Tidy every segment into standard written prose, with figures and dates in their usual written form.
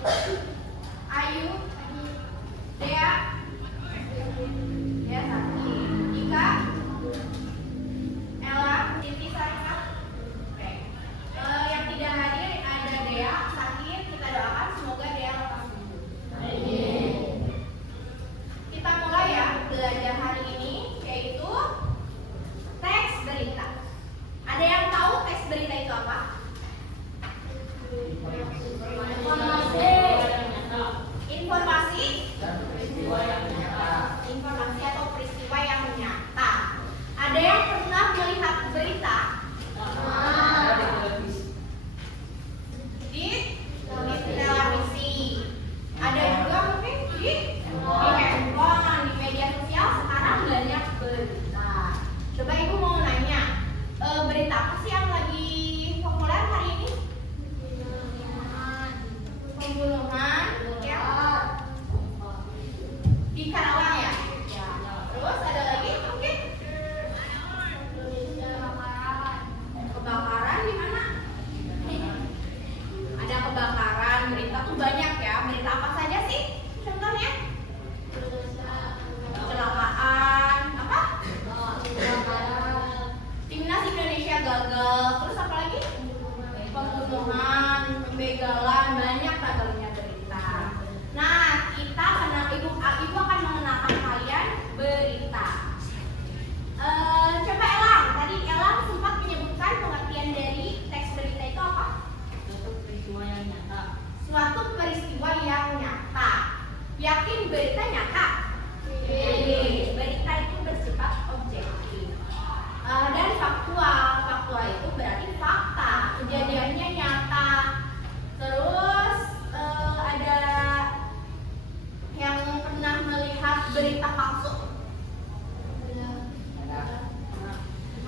Ayu, Dea, Dea sakit. Ika, Ella, Siti, Sarika. Oke. Yang tidak hadir ada Dea sakit. Kita doakan semoga Dea lekas sembuh. Kita mulai ya belajar hari ini, yaitu teks berita. Ada yang tahu teks berita itu apa? Informasi atau peristiwa yang nyata. Ada yang pernah melihat berita di televisi. Ada juga mungkin di handphone, di media sosial. Sekarang banyak berita. Coba ibu mau nanya, berita apa sih yang lagi populer hari ini? Pembunuhan ya di Karawang ya. Terus ada lagi mungkin kebakaran di mana? Ada kebakaran. Berita tuh banyak ya. Berita apa saja sih? Contohnya? Kecelakaan, apa? Timnas Indonesia gagal. Terus apa lagi? Pembunuhan, pembegalan, banyak tagarnya berita. Nah, kita ibu akan mengenalkan kalian berita. Coba Elang, tadi Elang sempat menyebutkan pengertian dari teks berita itu apa? Suatu peristiwa yang nyata. Suatu peristiwa yang nyata. Yakin berita nyata? Berita itu bersifat objektif dan faktual. Faktual itu berarti fakta, kejadiannya nyata. Terus ada yang pernah melihat berita palsu?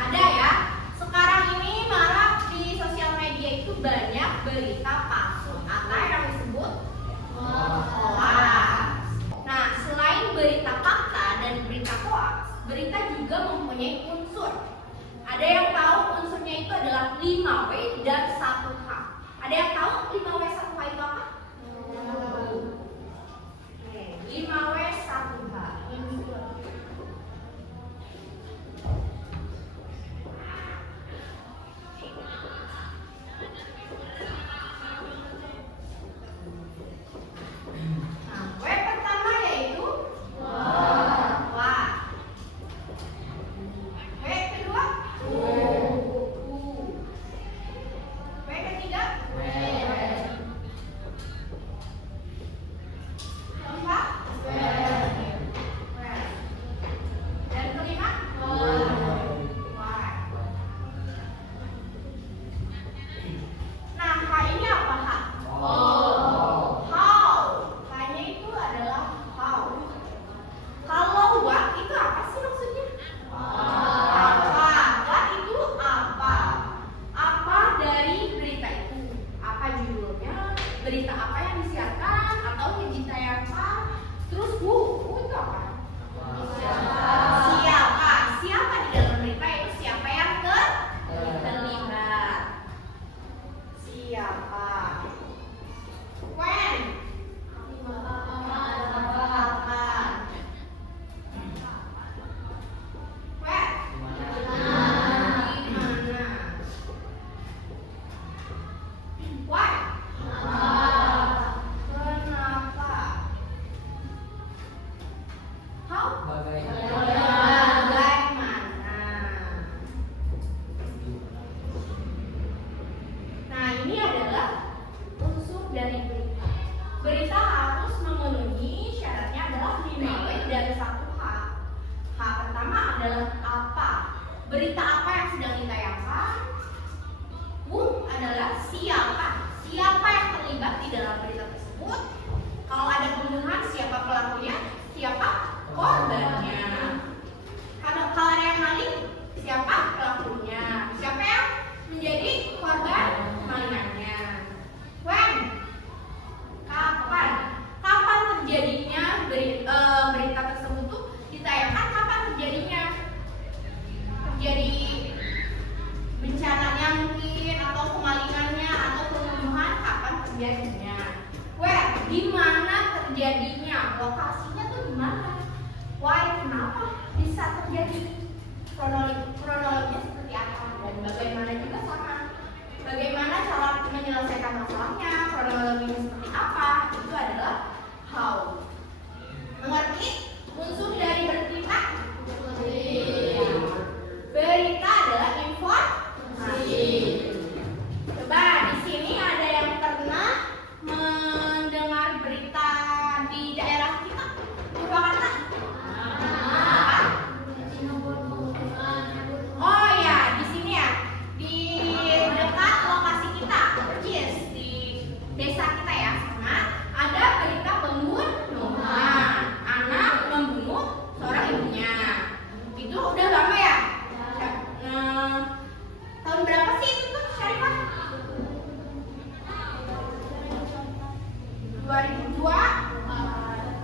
Ada ya. Sekarang ini marak di sosial media itu banyak berita palsu atau yang disebut hoax. Nah, selain berita fakta dan berita hoax, berita juga mempunyai unsur. Ada yang tahu unsurnya itu adalah 5W dan 1H. Ada yang tahu 5W 1H itu apa? 5W 1H. Nah, W pertama yaitu wah. W kedua W ketiga keempat dan kelima wah. Nah, H ini apa H? How. H-nya itu adalah how. Kalau what itu apa sih maksudnya? Apa? What itu apa? Apa dari berita itu? Apa judulnya? Berita apa yang disiarkan atau yang ditayangkan? Terus who itu apa? Siapa? Siapa di dalam berita itu? Siapa yang terlibat? Siapa? When? Kapan? Where? Di mana? Why? Kenapa? How? Bagaimana? Nah, ini adalah unsur dari berita. Berita harus memenuhi syaratnya adalah 5W dan 1H. H pertama adalah apa? Berita apa yang sedang ditayangkan? Who adalah siapa? Siapa yang terlibat di dalam berita tersebut? Kalau ada pembunuhan, siapa pelakunya? Siapa korbannya? Kalau ada yang maling, siapa pelakunya? Siapa yang menjadi korban malingannya? When? Kapan? Kapan terjadinya berita tersebut tuh ditayangkan? Kapan terjadinya? Terjadi bencananya mungkin, atau kemalingannya, atau pembunuhan, kapan terjadinya? terjadinya, lokasinya tuh di mana? Why, kenapa bisa terjadi? Kronologinya seperti apa? Dan bagaimana juga sama? Bagaimana cara menyelesaikan masalahnya? Kronologinya seperti apa? Itu adalah how. Mengerti unsur dari berita? Berita adalah informasi. Coba di sini ada yang pernah mendengar berita di daerah kita, Purwakarta? Oh ya, di sini ya, di dekat lokasi kita, persis di desa kita ya, sama ada berita pembunuhan, anak membunuh seorang ibunya. Itu udah lama ya? Tahun berapa sih itu tuh, Syarifah? 2002,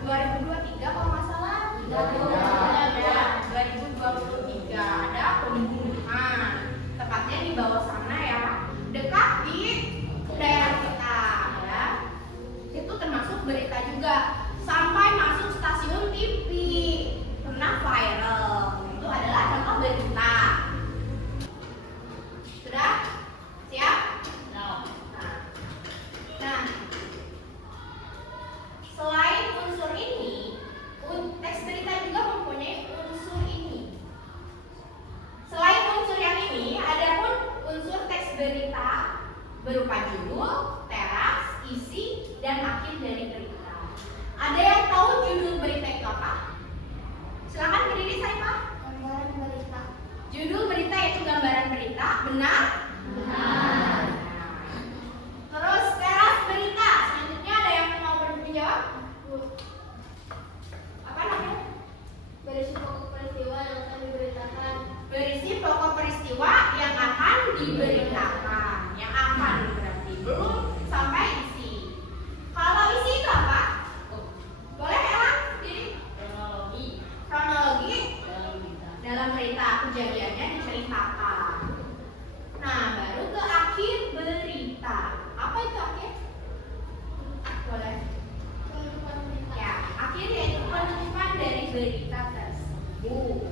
2023 kalau nggak salah. 2023 ada pembunuhan, tepatnya di bawah sana ya, dekat di daerah kita ya. Itu termasuk berita juga, sampai masuk stasiun TV, pernah viral. Itu adalah contoh berita. Sudah? Siap? Nah, selain unsur ini, teks berita juga mempunyai unsur ini. Selain unsur yang ini, ada pun unsur teks berita berupa judul, teras, isi, dan akhir dari berita. Ada yang tahu judul berita itu apa? Silakan berdiri, saya Pak. Gambaran berita. Judul berita itu gambaran berita, benar? Benar. Terus teras berita. Selanjutnya ada yang mau menjawab? Apa namanya? Berisi pokok peristiwa yang akan diberitakan. Berisi pokok peristiwa yang akan diberitakan. Yang akan berarti belum sampai isi. Kalau isi itu apa? Boleh ya? Jadi kronologi dalam berita, kejadiannya diceritakan. Nah, baru ke akhir berita. Apa itu akhir? Boleh. Ya, akhir yaitu penutupan dari berita tersebut.